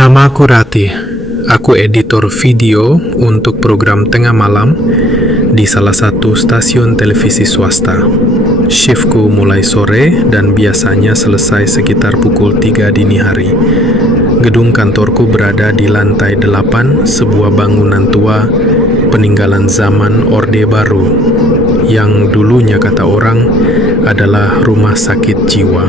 Nama aku Rati. Aku editor video untuk program Tengah Malam di salah satu stasiun televisi swasta. Shiftku mulai sore dan biasanya selesai sekitar pukul 3 dini hari. Gedung kantorku berada di lantai 8 sebuah bangunan tua peninggalan zaman Orde Baru yang dulunya kata orang adalah rumah sakit jiwa.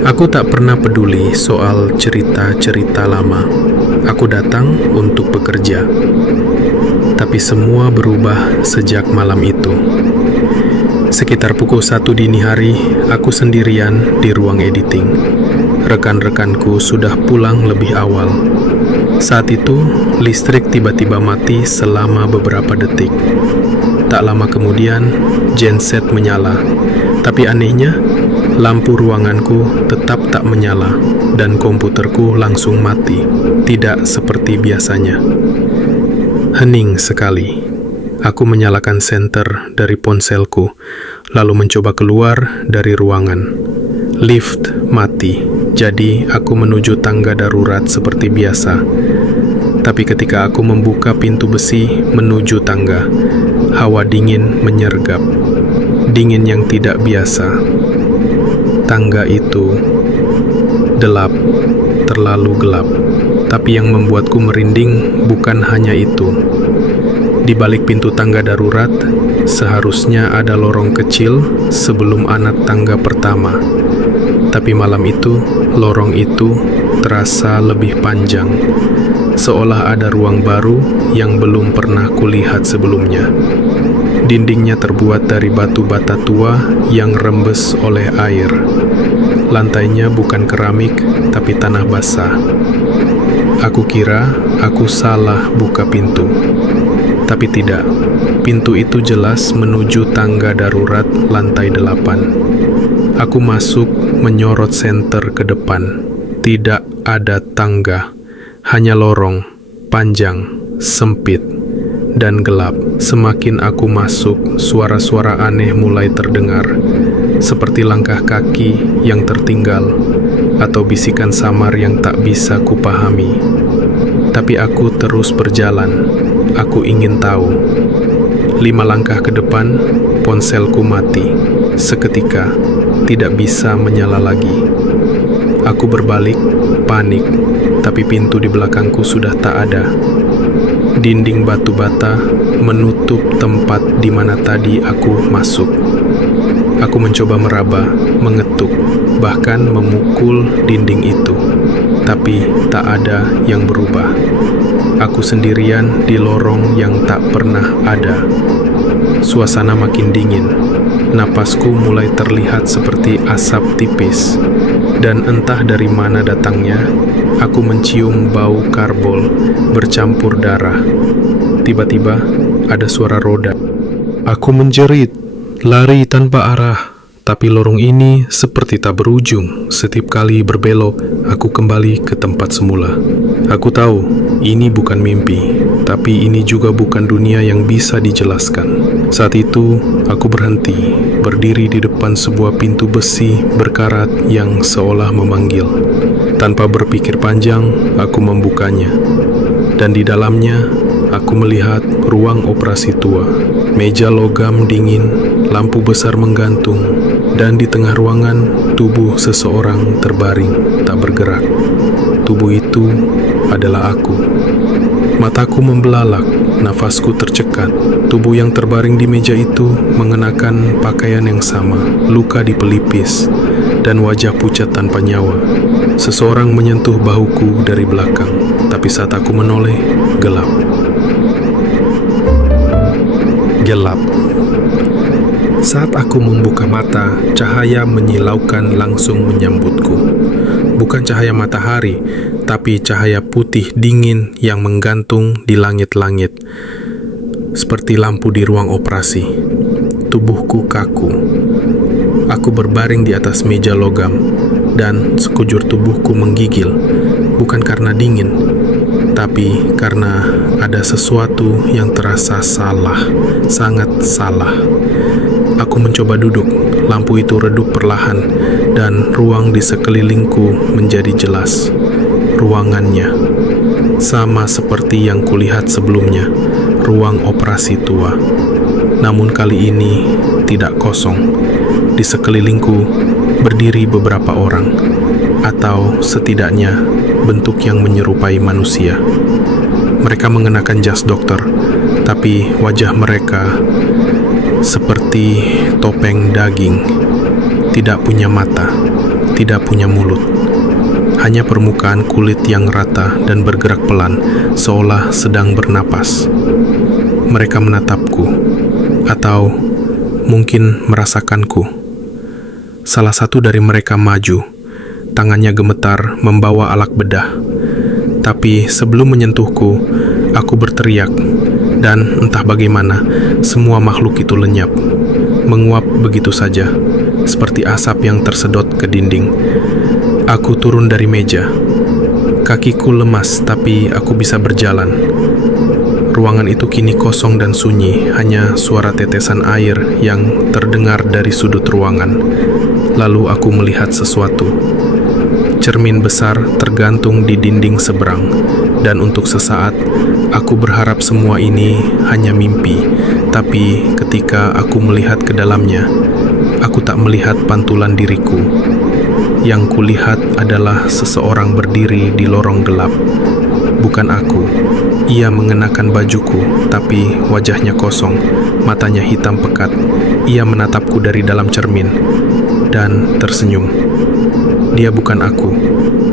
Aku tak pernah peduli soal cerita-cerita lama. Aku datang untuk bekerja. Tapi semua berubah sejak malam itu. Sekitar pukul 1 dini hari, aku sendirian di ruang editing. Rekan-rekanku sudah pulang lebih awal. Saat itu, listrik tiba-tiba mati selama beberapa detik. Tak lama kemudian, genset menyala. Tapi anehnya, lampu ruanganku tetap tak menyala dan komputerku langsung mati, tidak seperti biasanya. Hening sekali. Aku menyalakan senter dari ponselku, lalu mencoba keluar dari ruangan. Lift mati, jadi aku menuju tangga darurat seperti biasa. Tapi ketika aku membuka pintu besi menuju tangga, hawa dingin menyergap. Dingin yang tidak biasa. Tangga itu gelap, terlalu gelap. Tapi yang membuatku merinding bukan hanya itu. Di balik pintu tangga darurat, seharusnya ada lorong kecil sebelum anak tangga pertama. Tapi malam itu, lorong itu terasa lebih panjang. Seolah ada ruang baru yang belum pernah kulihat sebelumnya. Dindingnya terbuat dari batu bata tua yang rembes oleh air. Lantainya bukan keramik, tapi tanah basah. Aku kira aku salah buka pintu. Tapi tidak, pintu itu jelas menuju tangga darurat lantai 8. Aku masuk menyorot senter ke depan. Tidak ada tangga, hanya lorong, panjang, sempit, dan gelap. Semakin aku masuk, suara-suara aneh mulai terdengar, seperti langkah kaki yang tertinggal, atau bisikan samar yang tak bisa kupahami. Tapi aku terus berjalan. Aku ingin tahu. 5 langkah ke depan, ponselku mati. Seketika, tidak bisa menyala lagi. Aku berbalik, panik, tapi pintu di belakangku sudah tak ada. Dinding batu bata menutup tempat di mana tadi aku masuk. Aku mencoba meraba, mengetuk, bahkan memukul dinding itu. Tapi tak ada yang berubah. Aku sendirian di lorong yang tak pernah ada. Suasana makin dingin. Napasku mulai terlihat seperti asap tipis. Dan entah dari mana datangnya, aku mencium bau karbol bercampur darah. Tiba-tiba ada suara roda. Aku menjerit, lari tanpa arah. Tapi lorong ini seperti tak berujung. Setiap kali berbelok, aku kembali ke tempat semula. Aku tahu, ini bukan mimpi, tapi ini juga bukan dunia yang bisa dijelaskan. Saat itu, aku berhenti, berdiri di depan sebuah pintu besi berkarat yang seolah memanggil. Tanpa berpikir panjang, aku membukanya. Dan di dalamnya, aku melihat ruang operasi tua. Meja logam dingin, lampu besar menggantung, dan di tengah ruangan, tubuh seseorang terbaring, tak bergerak. Tubuh itu adalah aku. Mataku membelalak, nafasku tercekat. Tubuh yang terbaring di meja itu mengenakan pakaian yang sama, luka di pelipis, dan wajah pucat tanpa nyawa. Seseorang menyentuh bahuku dari belakang, tapi saat aku menoleh, gelap. Gelap. Saat aku membuka mata, cahaya menyilaukan langsung menyambutku. Bukan cahaya matahari, tapi cahaya putih dingin yang menggantung di langit-langit, seperti lampu di ruang operasi. Tubuhku kaku. Aku berbaring di atas meja logam, dan sekujur tubuhku menggigil, bukan karena dingin, tapi karena ada sesuatu yang terasa salah, sangat salah. Aku mencoba duduk, lampu itu redup perlahan, dan ruang di sekelilingku menjadi jelas. ruangannya. Sama seperti yang kulihat sebelumnya, ruang operasi tua. Namun kali ini tidak kosong. Di sekelilingku berdiri beberapa orang, atau setidaknya bentuk yang menyerupai manusia. Mereka mengenakan jas dokter, tapi wajah mereka seperti topeng daging, tidak punya mata, tidak punya mulut. Hanya permukaan kulit yang rata dan bergerak pelan, seolah sedang bernapas. Mereka menatapku, atau mungkin merasakanku. Salah satu dari mereka maju, tangannya gemetar membawa alat bedah. Tapi sebelum menyentuhku, aku berteriak, dan entah bagaimana, semua makhluk itu lenyap, menguap begitu saja, seperti asap yang tersedot ke dinding. Aku turun dari meja. Kakiku lemas, tapi aku bisa berjalan. Ruangan itu kini kosong dan sunyi, hanya suara tetesan air yang terdengar dari sudut ruangan. Lalu aku melihat sesuatu. Cermin besar tergantung di dinding seberang, dan untuk sesaat aku berharap semua ini hanya mimpi. Tapi ketika aku melihat ke dalamnya, aku tak melihat pantulan diriku. Yang kulihat adalah seseorang berdiri di lorong gelap. Bukan aku. Ia mengenakan bajuku, tapi wajahnya kosong, matanya hitam pekat. Ia menatapku dari dalam cermin dan tersenyum. Dia bukan aku,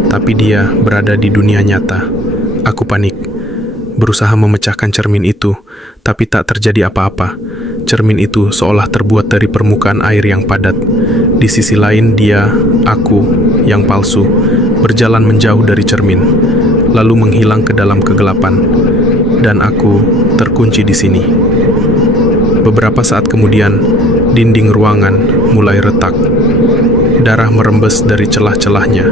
tapi dia berada di dunia nyata. Aku panik, berusaha memecahkan cermin itu, tapi tak terjadi apa-apa. Cermin itu seolah terbuat dari permukaan air yang padat. Di sisi lain dia, aku, yang palsu, berjalan menjauh dari cermin, lalu menghilang ke dalam kegelapan. Dan aku terkunci di sini. Beberapa saat kemudian, dinding ruangan mulai retak. Darah merembes dari celah-celahnya.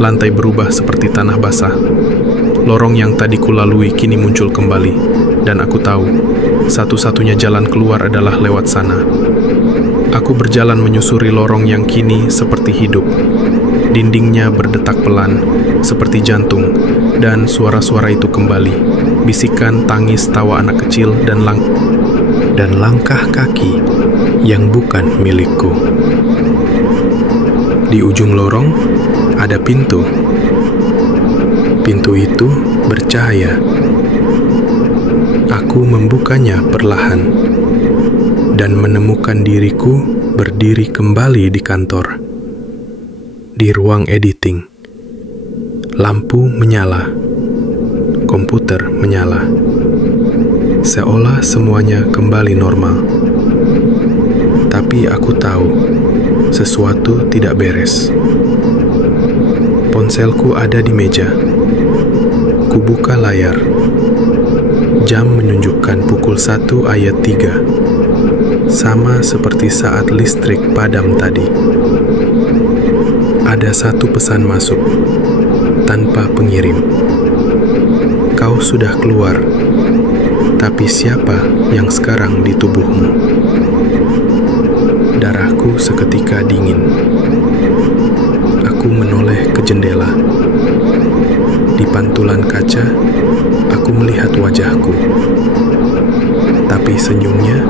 Lantai berubah seperti tanah basah. Lorong yang tadi kulalui kini muncul kembali, dan aku tahu, satu-satunya jalan keluar adalah lewat sana. Aku berjalan menyusuri lorong yang kini seperti hidup. Dindingnya berdetak pelan, seperti jantung, dan suara-suara itu kembali. Bisikan, tangis, tawa anak kecil, dan langkah kaki yang bukan milikku. Di ujung lorong ada pintu. Pintu itu bercahaya. Aku membukanya perlahan dan menemukan diriku berdiri kembali di kantor. Di ruang editing, lampu menyala, komputer menyala, seolah semuanya kembali normal. Tapi aku tahu sesuatu tidak beres. Ponselku ada di meja. Kubuka layar. Jam menunjukkan pukul 1 ayat 3. Sama seperti saat listrik padam tadi. Ada satu pesan masuk, tanpa pengirim. Kau sudah keluar, tapi siapa yang sekarang di tubuhmu? Darahku seketika dingin. Aku menoleh ke jendela. Di pantulan kaca, aku melihat wajahku. Tapi senyumnya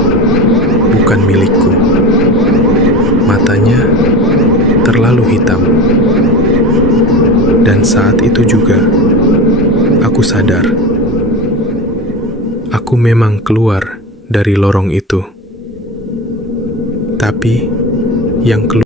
bukan milikku. Matanya terlalu hitam. Dan saat itu juga, aku sadar. Aku memang keluar dari lorong itu. Tapi yang keluar